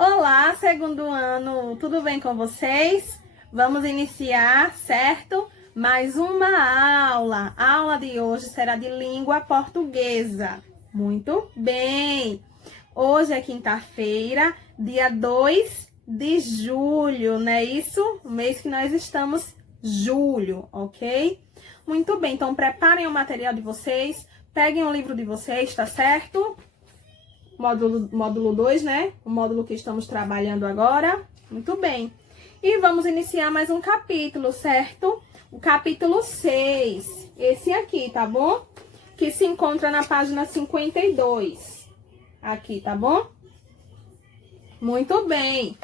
Olá, segundo ano, tudo bem com vocês? Vamos iniciar, certo? Mais uma aula. A aula de hoje será de língua portuguesa. Muito bem! Hoje é quinta-feira, dia 2 de julho, não é isso? O mês que nós estamos, julho, ok? Muito bem, então preparem o material de vocês, peguem o livro de vocês, tá certo? Módulo 2, né? O módulo que estamos trabalhando agora. Muito bem. E vamos iniciar mais um capítulo, certo? O capítulo 6. Esse aqui, tá bom? Que se encontra na página 52. Aqui, tá bom? Muito bem.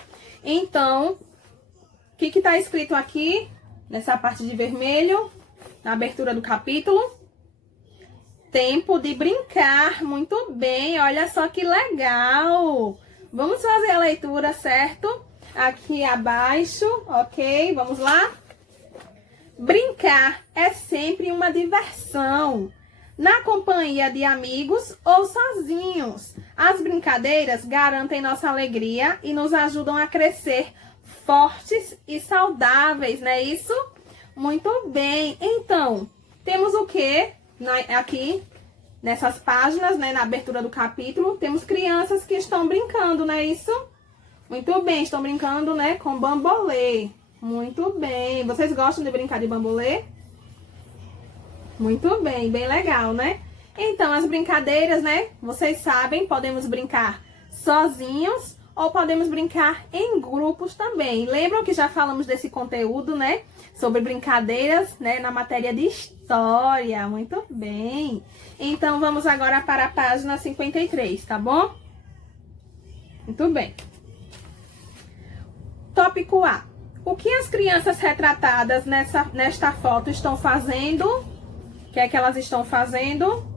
Então, o que tá escrito aqui? Nessa parte de vermelho, na abertura do capítulo. Tempo de brincar, muito bem, olha só que legal. Vamos fazer a leitura, certo? Aqui abaixo, ok? Vamos lá? Brincar é sempre uma diversão, na companhia de amigos ou sozinhos. As brincadeiras garantem nossa alegria e nos ajudam a crescer fortes e saudáveis, não é isso? Muito bem, então, temos o quê? Aqui, nessas páginas, né, na abertura do capítulo, temos crianças que estão brincando, não é isso? Muito bem, estão brincando, né, com bambolê. Muito bem. Vocês gostam de brincar de bambolê? Muito bem, bem legal, né? Então, as brincadeiras, né, vocês sabem, podemos brincar sozinhos ou podemos brincar em grupos também. Lembram que já falamos desse conteúdo, né? Sobre brincadeiras, né? Na matéria de história. Muito bem. Então, vamos agora para a página 53, tá bom? Muito bem. Tópico A. O que as crianças retratadas nesta foto estão fazendo? O que é que elas estão fazendo?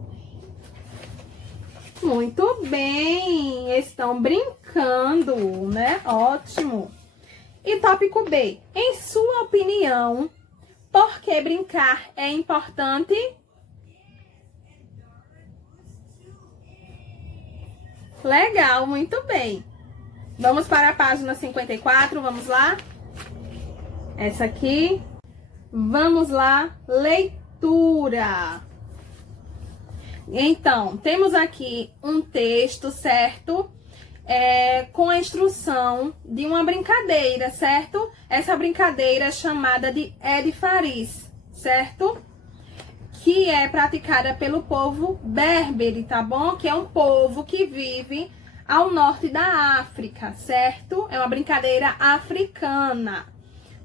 Muito bem, estão brincando, né? Ótimo. E tópico B. Em sua opinião, por que brincar é importante? Legal, muito bem. Vamos para a página 54, vamos lá? Essa aqui. Vamos lá, leitura. Então, temos aqui um texto, certo? Com a instrução de uma brincadeira, certo? Essa brincadeira é chamada de Ed Faris, certo? Que é praticada pelo povo berbere, tá bom? Que é um povo que vive ao norte da África, certo? É uma brincadeira africana.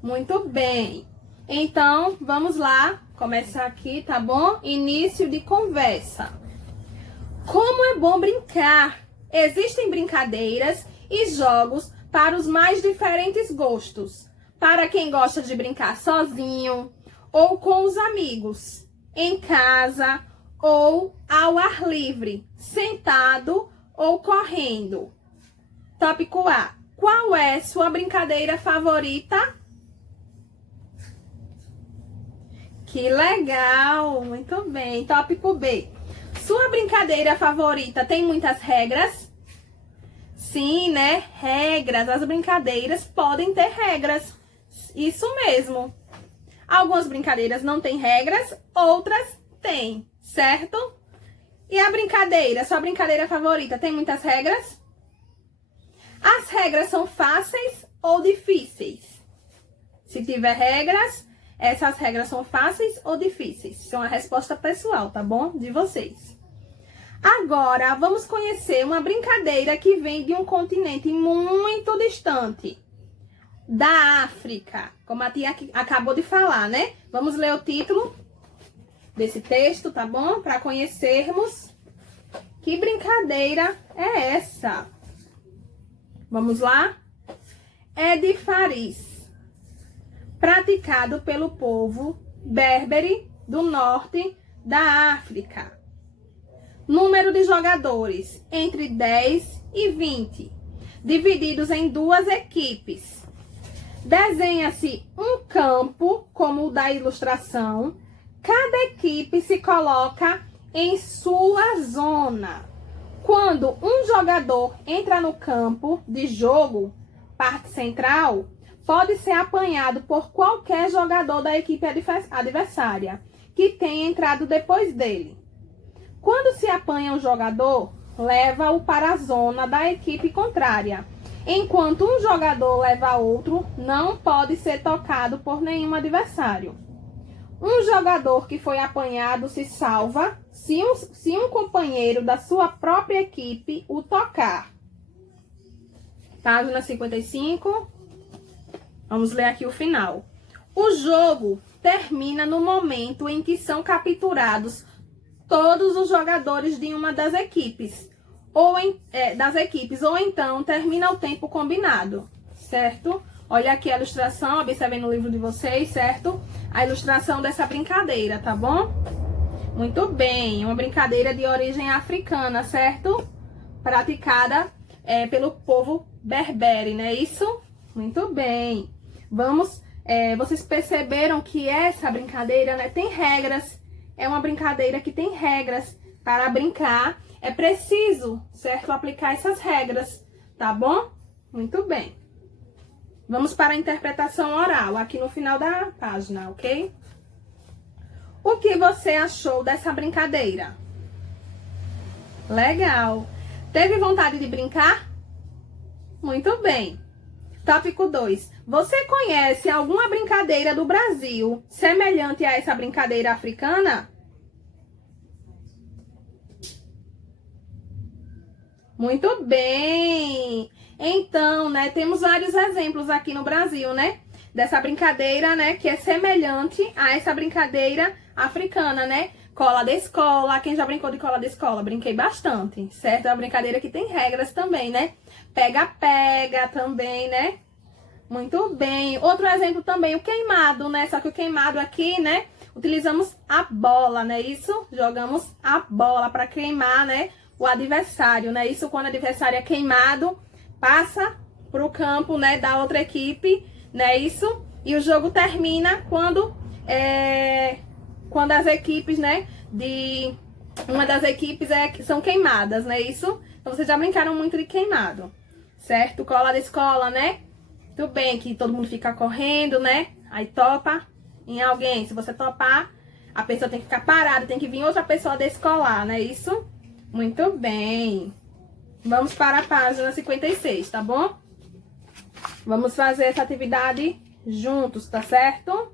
Muito bem. Então, vamos lá. Começar aqui, tá bom? Início de conversa. Como é bom brincar! Existem brincadeiras e jogos para os mais diferentes gostos. Para quem gosta de brincar sozinho ou com os amigos, em casa ou ao ar livre, sentado ou correndo. Tópico A. Qual é sua brincadeira favorita? Que legal! Muito bem. Tópico B. Sua brincadeira favorita tem muitas regras? Sim, né? Regras. As brincadeiras podem ter regras. Isso mesmo. Algumas brincadeiras não têm regras, outras têm, certo? E a brincadeira? Sua brincadeira favorita tem muitas regras? As regras são fáceis ou difíceis? Se tiver regras, essas regras são fáceis ou difíceis? Isso é uma resposta pessoal, tá bom? De vocês. Agora, vamos conhecer uma brincadeira que vem de um continente muito distante. Da África, como a tia acabou de falar, né? Vamos ler o título desse texto, tá bom? Para conhecermos que brincadeira é essa. Vamos lá? Ed Faris. Praticado pelo povo berbere do norte da África. Número de jogadores, entre 10 e 20, divididos em duas equipes. Desenha-se um campo, como o da ilustração. Cada equipe se coloca em sua zona. Quando um jogador entra no campo de jogo, parte central, pode ser apanhado por qualquer jogador da equipe adversária que tenha entrado depois dele. Quando se apanha um jogador, leva-o para a zona da equipe contrária. Enquanto um jogador leva outro, não pode ser tocado por nenhum adversário. Um jogador que foi apanhado se salva se um companheiro da sua própria equipe o tocar. Página 55. Vamos ler aqui o final. O jogo termina no momento em que são capturados todos os jogadores de uma das equipes, ou então termina o tempo combinado, certo? Olha aqui a ilustração, observem no livro de vocês, certo? A ilustração dessa brincadeira, tá bom? Muito bem, uma brincadeira de origem africana, certo? Praticada pelo povo berbere, não é isso? Muito bem. Vocês perceberam que essa brincadeira, né, tem regras. É uma brincadeira que tem regras. Para brincar, é preciso, certo, aplicar essas regras, tá bom? Muito bem. Vamos para a interpretação oral, aqui no final da página, ok? O que você achou dessa brincadeira? Legal. Teve vontade de brincar? Muito bem. Tópico 2. Você conhece alguma brincadeira do Brasil semelhante a essa brincadeira africana? Muito bem! Então, né, temos vários exemplos aqui no Brasil, né? Dessa brincadeira, né, que é semelhante a essa brincadeira africana, né? Cola da escola. Quem já brincou de cola da escola? Brinquei bastante, certo? É uma brincadeira que tem regras também, né? Pega-pega também, né? Muito bem. Outro exemplo também, o queimado, né? Só que o queimado aqui, né? Utilizamos a bola, né? Isso? Jogamos a bola para queimar, né? O adversário, né? Isso quando o adversário é queimado, passa pro campo, né? Da outra equipe, né? Isso? E o jogo termina quando as equipes, né? Uma das equipes são queimadas, né? Isso? Então vocês já brincaram muito de queimado, certo? Cola da escola, né? Tudo bem que todo mundo fica correndo, né? Aí topa em alguém. Se você topar, a pessoa tem que ficar parada, tem que vir outra pessoa descolar, né? Isso? Muito bem. Vamos para a página 56, tá bom? Vamos fazer essa atividade juntos, tá certo?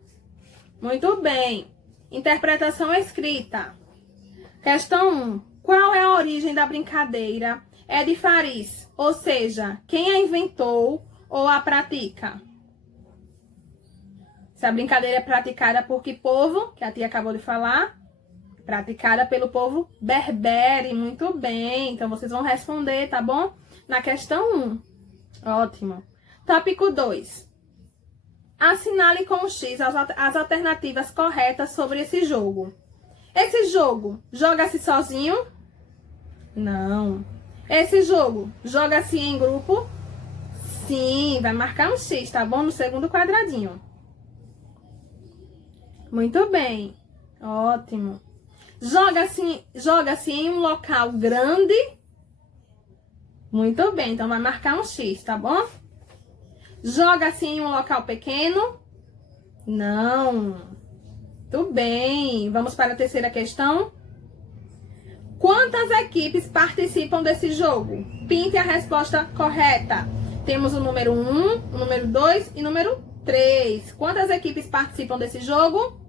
Muito bem. Interpretação escrita. Questão 1. Qual é a origem da brincadeira? É de Faris, ou seja, quem a inventou ou a pratica? Se a brincadeira é praticada por que povo? Que a tia acabou de falar. Praticada pelo povo berbere. Muito bem. Então, vocês vão responder, tá bom? Na questão 1. Ótimo. Tópico 2. Assinale com o X as alternativas corretas sobre esse jogo. Esse jogo joga-se sozinho? Não. Esse jogo joga-se em grupo? Sim, vai marcar um X, tá bom? No segundo quadradinho. Muito bem. Ótimo. Joga-se em um local grande? Muito bem, então vai marcar um X, tá bom? Joga-se em um local pequeno? Não. Tudo bem. Vamos para a terceira questão. Quantas equipes participam desse jogo? Pinte a resposta correta. Temos o número 1, o número 2 e o número 3. Quantas equipes participam desse jogo?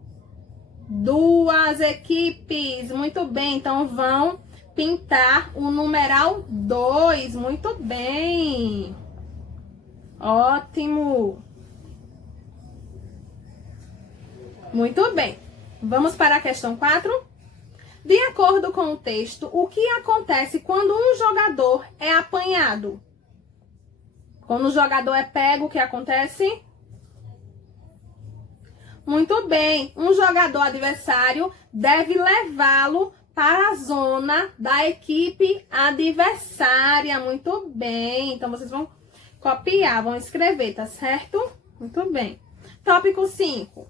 2 equipes. Muito bem, então vão pintar o numeral 2. Muito bem. Ótimo. Muito bem. Vamos para a questão 4. De acordo com o texto, o que acontece quando um jogador é apanhado? Quando o jogador é pego, o que acontece? Muito bem. Um jogador adversário deve levá-lo para a zona da equipe adversária. Muito bem. Então, vocês vão copiar, vão escrever, tá certo? Muito bem. Tópico 5.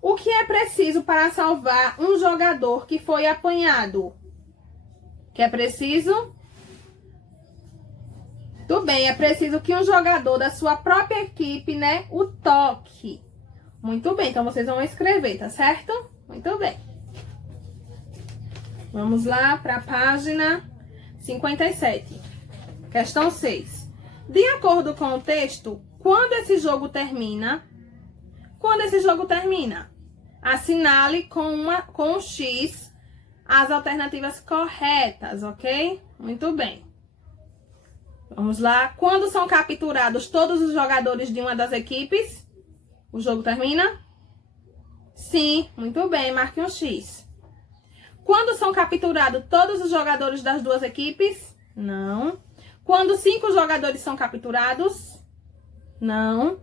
O que é preciso para salvar um jogador que foi apanhado? O que é preciso? Muito bem, é preciso que um jogador da sua própria equipe, né, o toque. Muito bem, então vocês vão escrever, tá certo? Muito bem. Vamos lá para a página 57. Questão 6. De acordo com o texto, quando esse jogo termina? Quando esse jogo termina? Assinale com um X as alternativas corretas, ok? Muito bem. Vamos lá. Quando são capturados todos os jogadores de uma das equipes, o jogo termina? Sim, muito bem, marque um X. Quando são capturados todos os jogadores das duas equipes? Não. Quando 5 jogadores são capturados? Não.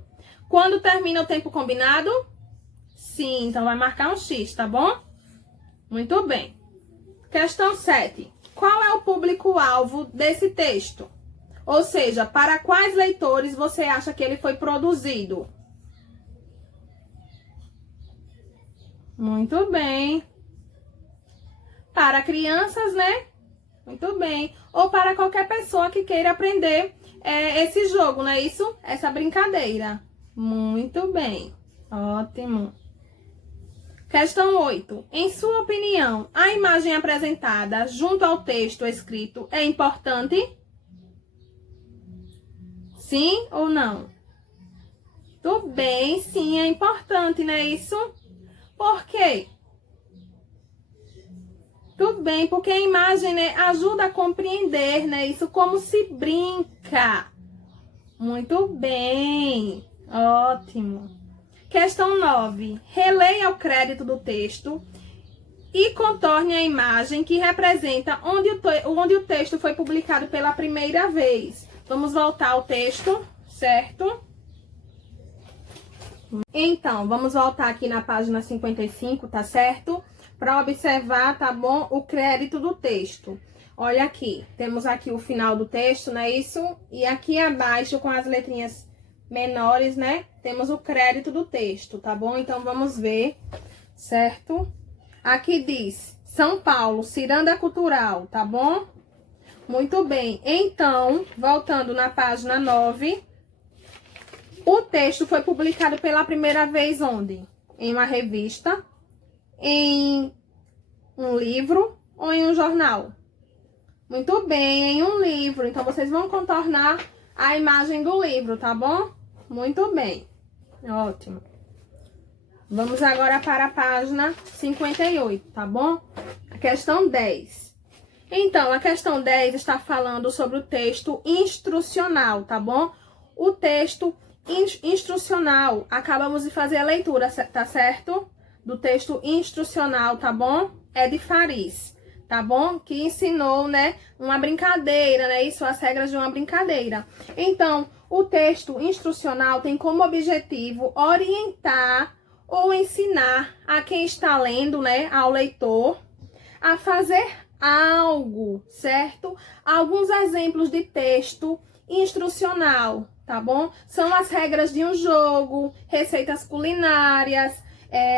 Quando termina o tempo combinado? Sim, então vai marcar um X, tá bom? Muito bem. Questão 7. Qual é o público-alvo desse texto? Ou seja, para quais leitores você acha que ele foi produzido? Muito bem. Para crianças, né? Muito bem. Ou para qualquer pessoa que queira aprender esse jogo, não é isso? Essa brincadeira. Muito bem. Ótimo. Questão 8. Em sua opinião, a imagem apresentada junto ao texto escrito é importante? Sim ou não? Tudo bem, sim, é importante, não é isso? Por quê? Tudo bem, porque a imagem, né, ajuda a compreender, né, isso como se brinca. Muito bem, ótimo. Questão 9. Releia o crédito do texto e contorne a imagem que representa onde o texto foi publicado pela primeira vez. Vamos voltar ao texto, certo? Então, vamos voltar aqui na página 55, tá certo? Para observar, tá bom? O crédito do texto. Olha aqui, temos aqui o final do texto, não é isso? E aqui abaixo, com as letrinhas menores, né? Temos o crédito do texto, tá bom? Então, vamos ver, certo? Aqui diz, São Paulo, Ciranda Cultural, tá bom? Muito bem. Então, voltando na página 9, o texto foi publicado pela primeira vez onde? Em uma revista, em um livro ou em um jornal? Muito bem, em um livro. Então, vocês vão contornar a imagem do livro, tá bom? Muito bem. Ótimo. Vamos agora para a página 58, tá bom? A questão 10. Então, a questão 10 está falando sobre o texto instrucional, tá bom? O texto instrucional, acabamos de fazer a leitura, tá certo? Do texto instrucional, tá bom? É de Fariz, tá bom? Que ensinou, né, uma brincadeira, né? Isso, as regras de uma brincadeira. Então, o texto instrucional tem como objetivo orientar ou ensinar a quem está lendo, né, ao leitor, a fazer algo, certo? Alguns exemplos de texto instrucional, tá bom? São as regras de um jogo, receitas culinárias,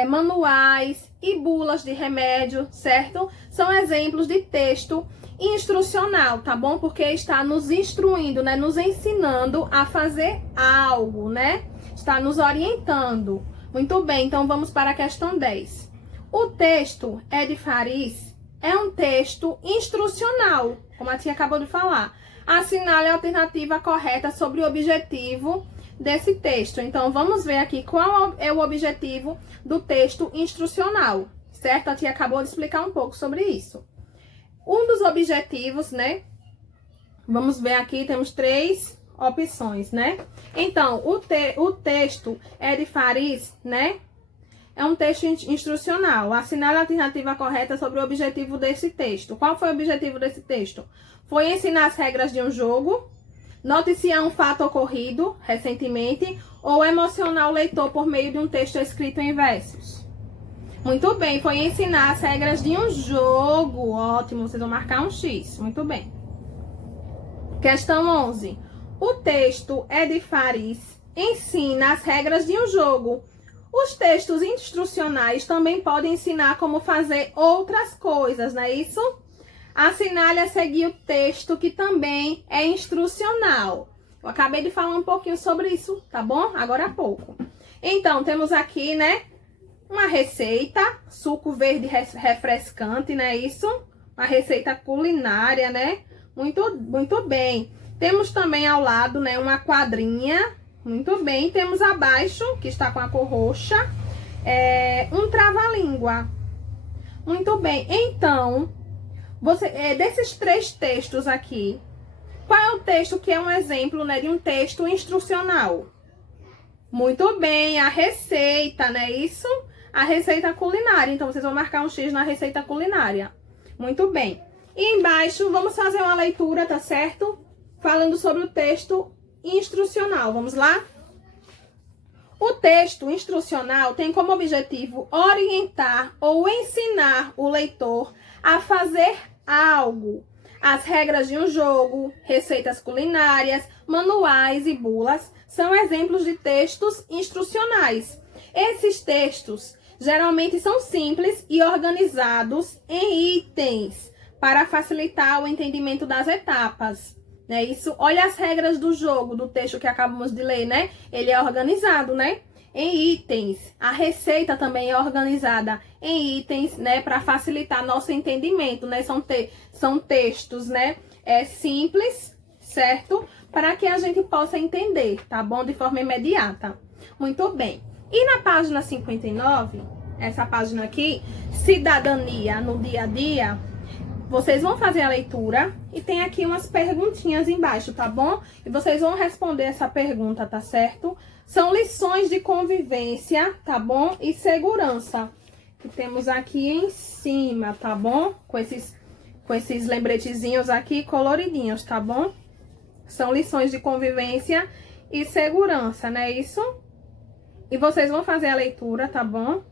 manuais e bulas de remédio, certo? São exemplos de texto instrucional, tá bom? Porque está nos instruindo, né? Nos ensinando a fazer algo, né? Está nos orientando. Muito bem, então vamos para a questão 10. O texto é de Fariz, é um texto instrucional, como a tia acabou de falar. Assinale a alternativa correta sobre o objetivo desse texto. Então, vamos ver aqui qual é o objetivo do texto instrucional, certo? A tia acabou de explicar um pouco sobre isso. Um dos objetivos, né? Vamos ver aqui, temos 3 opções, né? Então, o texto é de Fariz, né? É um texto instrucional. Assinale a alternativa correta sobre o objetivo desse texto. Qual foi o objetivo desse texto? Foi ensinar as regras de um jogo, noticiar um fato ocorrido recentemente ou emocionar o leitor por meio de um texto escrito em versos. Muito bem, foi ensinar as regras de um jogo. Ótimo, vocês vão marcar um X. Muito bem. Questão 11. O texto é de Fariz, ensina as regras de um jogo. Os textos instrucionais também podem ensinar como fazer outras coisas, não é isso? Assinale a seguir o texto, que também é instrucional. Eu acabei de falar um pouquinho sobre isso, tá bom? Agora há pouco. Então, temos aqui, né, uma receita, suco verde refrescante, né, isso? Uma receita culinária, né? Muito bem. Temos também ao lado, né, uma quadrinha. Muito bem. Temos abaixo, que está com a cor roxa, um trava-língua. Muito bem. Então, desses 3 textos aqui, qual é o texto que é um exemplo, né, de um texto instrucional? Muito bem, a receita, né, isso? A receita culinária. Então, vocês vão marcar um X na receita culinária. Muito bem. E embaixo, vamos fazer uma leitura, tá certo? Falando sobre o texto instrucional. Vamos lá? O texto instrucional tem como objetivo orientar ou ensinar o leitor a fazer algo. As regras de um jogo, receitas culinárias, manuais e bulas são exemplos de textos instrucionais. Esses textos geralmente são simples e organizados em itens para facilitar o entendimento das etapas. Né? Isso, olha as regras do jogo, do texto que acabamos de ler, né? Ele é organizado, né? Em itens. A receita também é organizada em itens, né? Para facilitar nosso entendimento, né? São textos, né? Simples, certo? Para que a gente possa entender, tá bom? De forma imediata. Muito bem. E na página 59, essa página aqui, cidadania no dia a dia, vocês vão fazer a leitura e tem aqui umas perguntinhas embaixo, tá bom? E vocês vão responder essa pergunta, tá certo? São lições de convivência, tá bom? E segurança, que temos aqui em cima, tá bom? Com esses lembretezinhos aqui coloridinhos, tá bom? São lições de convivência e segurança, não é isso? E vocês vão fazer a leitura, tá bom?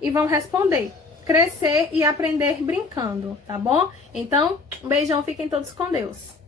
E vão responder. Crescer e aprender brincando, tá bom? Então, um beijão, fiquem todos com Deus.